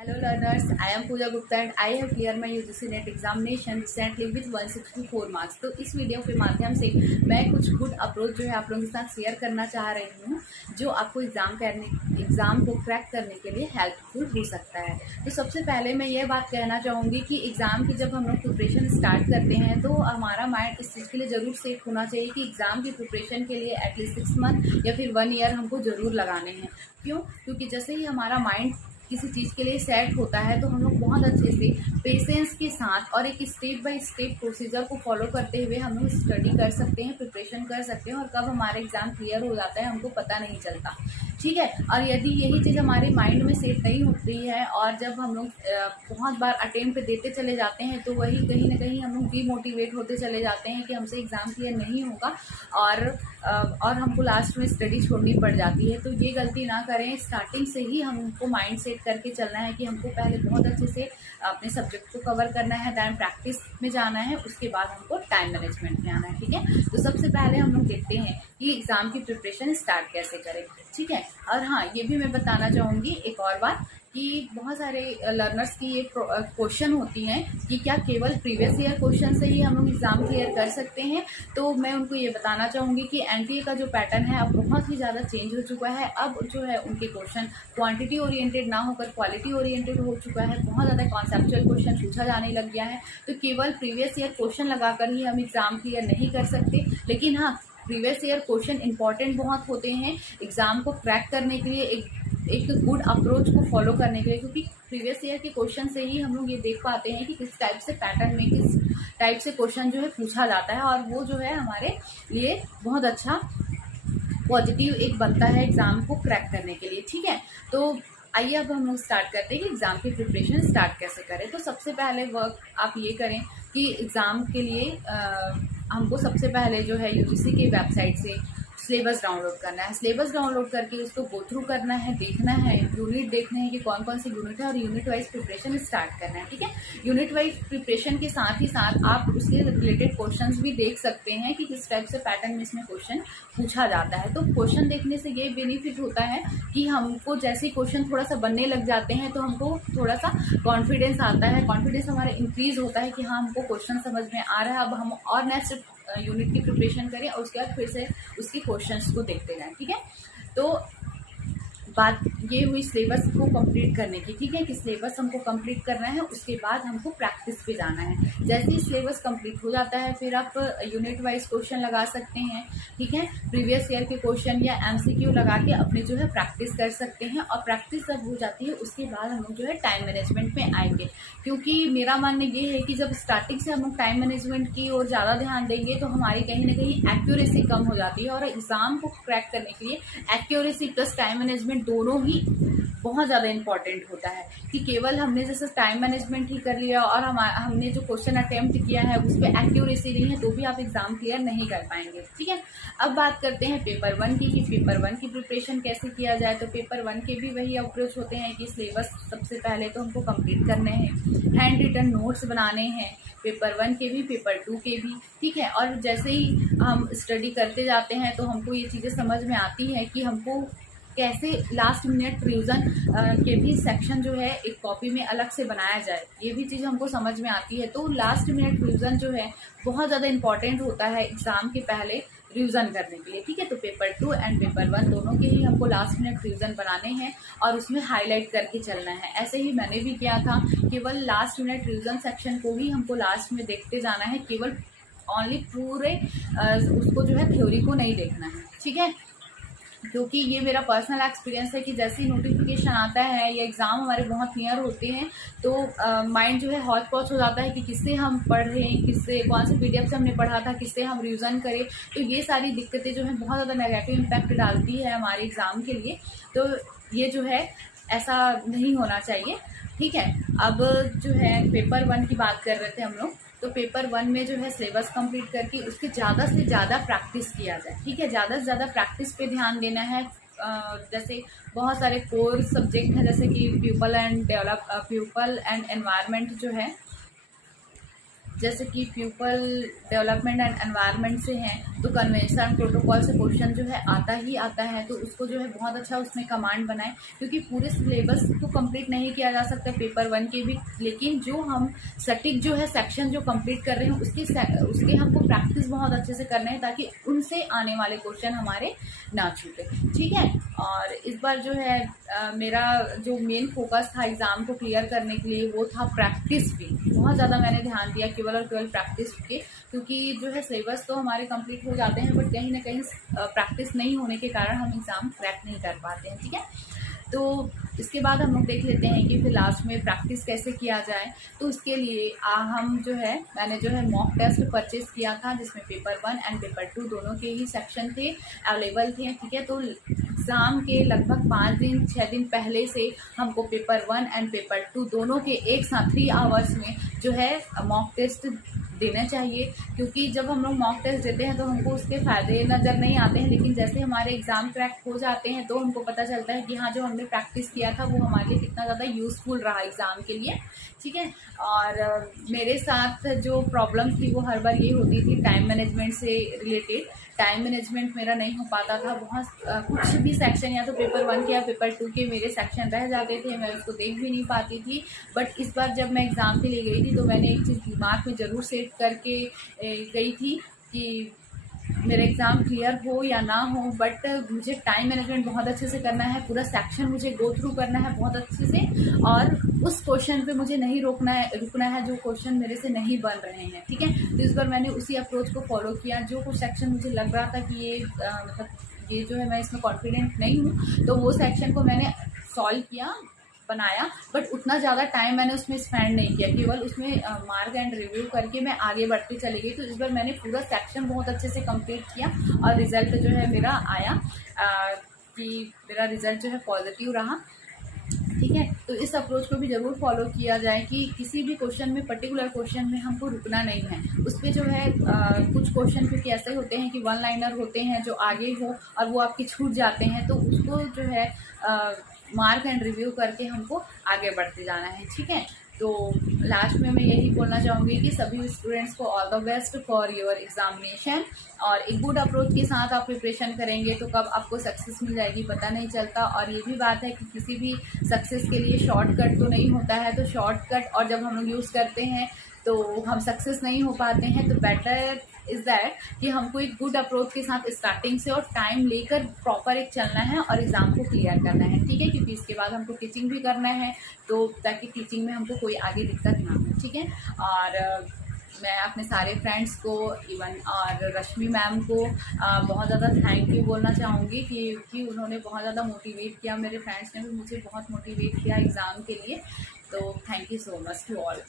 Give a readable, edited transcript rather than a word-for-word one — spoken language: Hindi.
Hello learners, I am Pooja Gupta and I have cleared my UGC NET examination recently with 164 marks। तो इस वीडियो के माध्यम से मैं कुछ गुड अप्रोच जो है आप लोगों के साथ शेयर करना चाह रही हूँ, जो आपको एग्ज़ाम को क्रैक करने के लिए हेल्पफुल हो सकता है। तो सबसे पहले मैं ये बात कहना चाहूँगी कि एग्ज़ाम की जब हम लोग प्रिपरेशन स्टार्ट करते हैं तो हमारा माइंड इस चीज़ के लिए ज़रूर सेट होना चाहिए कि एग्ज़ाम की प्रिपरेशन के लिए एटलीस्ट 6 मंथ या फिर 1 ईयर हमको ज़रूर लगाने हैं। क्यों? क्योंकि जैसे ही हमारा माइंड किसी चीज़ के लिए सेट होता है तो हम लोग बहुत अच्छे से पेशेंस के साथ और एक स्टेप बाय स्टेप प्रोसीजर को फॉलो करते हुए हम लोग स्टडी कर सकते हैं, प्रिपरेशन कर सकते हैं और कब हमारा एग्ज़ाम क्लियर हो जाता है हमको पता नहीं चलता। ठीक है, और यदि यही चीज़ हमारे माइंड में सेट नहीं होती है और जब हम लोग बहुत बार अटेम्प्ट देते चले जाते हैं तो वही कहीं ना कहीं हम लोग डीमोटिवेट होते चले जाते हैं कि हमसे एग्ज़ाम क्लियर नहीं होगा और हमको लास्ट में स्टडी छोड़नी पड़ जाती है। तो ये गलती ना करें, स्टार्टिंग से ही हमको माइंड सेट करके चलना है कि हमको पहले बहुत अच्छे से अपने सब्जेक्ट को कवर करना है, दैन प्रैक्टिस में जाना है, उसके बाद हमको टाइम मैनेजमेंट में आना है। ठीक है, तो सबसे पहले हम लोग देखते हैं कि एग्ज़ाम की प्रिपरेशन स्टार्ट कैसे करें। ठीक है, और हाँ, ये भी मैं बताना चाहूँगी एक और बात कि बहुत सारे लर्नर्स की ये क्वेश्चन होती हैं कि क्या केवल प्रीवियस ईयर क्वेश्चन से ही हम लोग एग्ज़ाम क्लियर कर सकते हैं। तो मैं उनको ये बताना चाहूँगी कि एनटीए का जो पैटर्न है अब बहुत ही ज़्यादा चेंज हो चुका है। अब जो है उनके क्वेश्चन क्वांटिटी ओरिएंटेड ना होकर क्वालिटी ओरिएंटेड हो चुका है, बहुत ज़्यादा कॉन्सेप्चुअल क्वेश्चन पूछा जाने लग गया है। तो केवल प्रीवियस ईयर क्वेश्चन लगाकर ही हम एग्ज़ाम क्लियर नहीं कर सकते, लेकिन हाँ, प्रीवियस ईयर क्वेश्चन इंपॉर्टेंट बहुत होते हैं एग्ज़ाम को क्रैक करने के लिए, एक गुड अप्रोच को फॉलो करने के लिए, क्योंकि प्रीवियस ईयर के क्वेश्चन से ही हम लोग ये देख पाते हैं कि किस टाइप से पैटर्न में किस टाइप से क्वेश्चन जो है पूछा जाता है, और वो जो है हमारे लिए बहुत अच्छा पॉजिटिव एक बनता है एग्ज़ाम को क्रैक करने के लिए। ठीक है, तो आइए अब हम लोग स्टार्ट करते हैं कि एग्ज़ाम की प्रिपरेशन स्टार्ट कैसे करें। तो सबसे पहले वर्क आप ये करें कि एग्ज़ाम के लिए हमको सबसे पहले जो है यूजीसी की वेबसाइट से सिलेबस डाउनलोड करना है। सिलेबस डाउनलोड करके उसको गो थ्रू करना है, देखना है, यूनिट देखना है कि कौन कौन सी यूनिट है और यूनिट वाइज प्रिपरेशन स्टार्ट करना है। ठीक है, यूनिट वाइज प्रिपरेशन के साथ ही साथ आप उसके रिलेटेड क्वेश्चंस भी देख सकते हैं कि किस टाइप से पैटर्न में इसमें क्वेश्चन पूछा जाता है। तो क्वेश्चन देखने से ये बेनिफिट होता है कि हमको जैसे ही क्वेश्चन थोड़ा सा बनने लग जाते हैं तो हमको थोड़ा सा कॉन्फिडेंस आता है, कॉन्फिडेंस हमारा इंक्रीज होता है कि हाँ, हमको क्वेश्चन समझ में आ रहा है, अब हम और नेक्स्ट यूनिट की प्रिपरेशन करें और उसके बाद फिर से उसकी क्वेश्चंस को देखते जाएं। ठीक है, तो बात ये हुई सिलेबस को कंप्लीट करने की। ठीक है, कि सिलेबस हमको कंप्लीट करना है, उसके बाद हमको प्रैक्टिस पे जाना है। जैसे ही सिलेबस कंप्लीट हो जाता है फिर आप यूनिट वाइज क्वेश्चन लगा सकते हैं। ठीक है, प्रीवियस ईयर के क्वेश्चन या एमसीक्यू लगा के अपने जो है प्रैक्टिस कर सकते हैं, और प्रैक्टिस जब हो जाती है उसके बाद हम लोग जो है टाइम मैनेजमेंट में आएंगे। क्योंकि मेरा मानना ये है कि जब स्टार्टिंग से हम लोग टाइम मैनेजमेंट की ओर ज़्यादा ध्यान देंगे तो हमारी कहीं ना कहीं एक्यूरेसी कम हो जाती है, और एग्ज़ाम को क्रैक करने के लिए एक्यूरेसी प्लस टाइम मैनेजमेंट दोनों ही बहुत ज़्यादा इंपॉर्टेंट होता है। कि केवल हमने जैसे टाइम मैनेजमेंट ही कर लिया और हमने जो क्वेश्चन अटेम्प्ट किया है उस पर एक्यूरेसी नहीं है तो भी आप एग्ज़ाम क्लियर नहीं कर पाएंगे। ठीक है, अब बात करते हैं पेपर 1 की कि पेपर 1 की प्रिपरेशन कैसे किया जाए। तो पेपर 1 के भी वही अप्रोच होते हैं कि सिलेबस सबसे पहले तो हमको कंप्लीट करने हैं, हैंड रिटन नोट्स बनाने हैं, पेपर 1 के भी पेपर 2 के भी। ठीक है, और जैसे ही हम स्टडी करते जाते हैं तो हमको ये चीज़ें समझ में आती है कि हमको कैसे लास्ट मिनट रिवीजन के भी सेक्शन जो है एक कॉपी में अलग से बनाया जाए, ये भी चीज़ हमको समझ में आती है। तो लास्ट मिनट रिवीजन जो है बहुत ज़्यादा इंपॉर्टेंट होता है एग्ज़ाम के पहले रिवीजन करने के लिए। ठीक है, तो पेपर 2 एंड पेपर 1 दोनों के ही हमको लास्ट मिनट रिवीजन बनाने हैं और उसमें हाईलाइट करके चलना है। ऐसे ही मैंने भी किया था, केवल लास्ट मिनट रिवीजन सेक्शन को ही हमको लास्ट में देखते जाना है, केवल ओनली पूरे उसको जो है थ्योरी को नहीं देखना है। ठीक है, क्योंकि ये मेरा पर्सनल एक्सपीरियंस है कि जैसे ही नोटिफिकेशन आता है या एग्ज़ाम हमारे बहुत नियर होते हैं तो माइंड जो है हौच पौच हो जाता है कि किससे हम पढ़ रहे हैं, किससे कौन से पीडीएफ से हमने पढ़ा था, किससे हम रिवीजन करें। तो ये सारी दिक्कतें जो है बहुत ज़्यादा नेगेटिव इम्पैक्ट डालती है हमारे एग्ज़ाम के लिए। तो ये जो है ऐसा नहीं होना चाहिए। ठीक है, अब जो है पेपर 1 की बात कर रहे थे हम लोग, तो पेपर 1 में जो है सिलेबस कंप्लीट करके उसके ज़्यादा से ज़्यादा प्रैक्टिस किया जाए। ठीक है, ज़्यादा से ज़्यादा प्रैक्टिस पे ध्यान देना है। जैसे बहुत सारे कोर सब्जेक्ट हैं जैसे कि प्यूपल एंड एनवायरनमेंट जो है, जैसे कि पीपल डेवलपमेंट एंड एनवायरनमेंट से हैं तो कन्वेंशन प्रोटोकॉल से क्वेश्चन जो है आता ही आता है, तो उसको जो है बहुत अच्छा उसमें कमांड बनाए, क्योंकि पूरे सिलेबस को कंप्लीट नहीं किया जा सकता पेपर 1 के भी, लेकिन जो हम सटीक जो है सेक्शन जो कंप्लीट कर रहे हैं उसके हमको प्रैक्टिस बहुत अच्छे से करना है, ताकि उनसे आने वाले क्वेश्चन हमारे ना छूटे। ठीक है, और इस बार जो है मेरा जो मेन फोकस था एग्ज़ाम को क्लियर करने के लिए वो था प्रैक्टिस पे। बहुत ज़्यादा मैंने ध्यान दिया केवल और केवल प्रैक्टिस पे, क्योंकि जो है सिलेबस तो हमारे कंप्लीट हो जाते हैं, बट कहीं ना कहीं प्रैक्टिस नहीं होने के कारण हम एग्ज़ाम क्रैक नहीं कर पाते हैं। ठीक है, तो इसके बाद हम लोग देख लेते हैं कि फिर लास्ट में प्रैक्टिस कैसे किया जाए। तो उसके लिए हम जो है मैंने जो है मॉक टेस्ट परचेज किया था, जिसमें पेपर 1 एंड पेपर 2 दोनों के ही सेक्शन थे, अवेलेबल थे। ठीक है, तो एग्ज़ाम के लगभग 5 दिन पहले से हमको पेपर 1 एंड पेपर 2 दोनों के एक साथ 3 आवर्स में जो है मॉक टेस्ट देना चाहिए, क्योंकि जब हम लोग मॉक टेस्ट देते हैं तो हमको उसके फ़ायदे नज़र नहीं आते हैं, लेकिन जैसे हमारे एग्ज़ाम क्रैक हो जाते हैं तो हमको पता चलता है कि हाँ, जो हमने प्रैक्टिस किया था वो हमारे लिए कितना ज़्यादा यूज़फुल रहा एग्ज़ाम के लिए। ठीक है, और मेरे साथ जो प्रॉब्लम थी वो हर बार ये होती थी टाइम मैनेजमेंट से रिलेटेड। टाइम मैनेजमेंट मेरा नहीं हो पाता था, बहुत कुछ भी सेक्शन या तो पेपर 1 के या पेपर 2 के मेरे सेक्शन रह जाते थे, मैं उसको देख भी नहीं पाती थी। बट इस बार जब मैं एग्ज़ाम के लिए गई थी तो मैंने एक चीज़ दिमाग में ज़रूर सेट करके गई थी कि मेरा एग्ज़ाम क्लियर हो या ना हो, बट मुझे टाइम मैनेजमेंट बहुत अच्छे से करना है, पूरा सेक्शन मुझे गो थ्रू करना है बहुत अच्छे से, और उस क्वेश्चन पे मुझे नहीं रुकना है जो क्वेश्चन मेरे से नहीं बन रहे हैं। ठीक है, तो इस बार मैंने उसी अप्रोच को फॉलो किया। जो कुछ सेक्शन मुझे लग रहा था कि ये मतलब ये जो है मैं इसमें कॉन्फिडेंट नहीं हूँ, तो वो सेक्शन को मैंने सॉल्व किया, बनाया, बट उतना ज़्यादा टाइम मैंने उसमें स्पेंड नहीं किया, केवल उसमें मार्क एंड रिव्यू करके मैं आगे बढ़ती चली गई। तो इस बार मैंने पूरा सेक्शन बहुत अच्छे से कंप्लीट किया और रिज़ल्ट जो है मेरा आया कि मेरा रिज़ल्ट जो है पॉजिटिव रहा। ठीक है, तो इस अप्रोच को भी ज़रूर फॉलो किया जाए कि किसी भी क्वेश्चन में, पर्टिकुलर क्वेश्चन में हमको रुकना नहीं है। उस पर जो है कुछ क्वेश्चन क्योंकि ऐसे होते हैं कि 1 लाइनर होते हैं जो आगे हो और वो आपके छूट जाते हैं, तो उसको जो है मार्क एंड रिव्यू करके हमको आगे बढ़ते जाना है। ठीक है, तो लास्ट में मैं यही बोलना चाहूँगी कि सभी स्टूडेंट्स को all the best for your examination, और एक गुड अप्रोच के साथ आप प्रिपरेशन करेंगे तो कब आपको सक्सेस मिल जाएगी पता नहीं चलता। और ये भी बात है कि किसी भी सक्सेस के लिए शॉर्टकट तो नहीं होता है, तो शॉर्टकट और जब हम लोग यूज़ करते हैं तो हम सक्सेस नहीं हो पाते हैं। तो बेटर इज़ दैट कि हमको एक गुड अप्रोच के साथ स्टार्टिंग से और टाइम लेकर प्रॉपर एक चलना है और एग्ज़ाम को क्लियर करना है। ठीक है, क्योंकि इसके बाद हमको टीचिंग भी करना है, तो ताकि टीचिंग में हमको कोई आगे दिक्कत ना हो। ठीक है, और मैं अपने सारे फ्रेंड्स को इवन और रश्मि मैम को बहुत ज़्यादा थैंक यू बोलना चाहूँगी कि उन्होंने बहुत ज़्यादा मोटिवेट किया, मेरे फ्रेंड्स ने भी मुझे बहुत मोटिवेट किया एग्ज़ाम के लिए। तो thank you so much to all.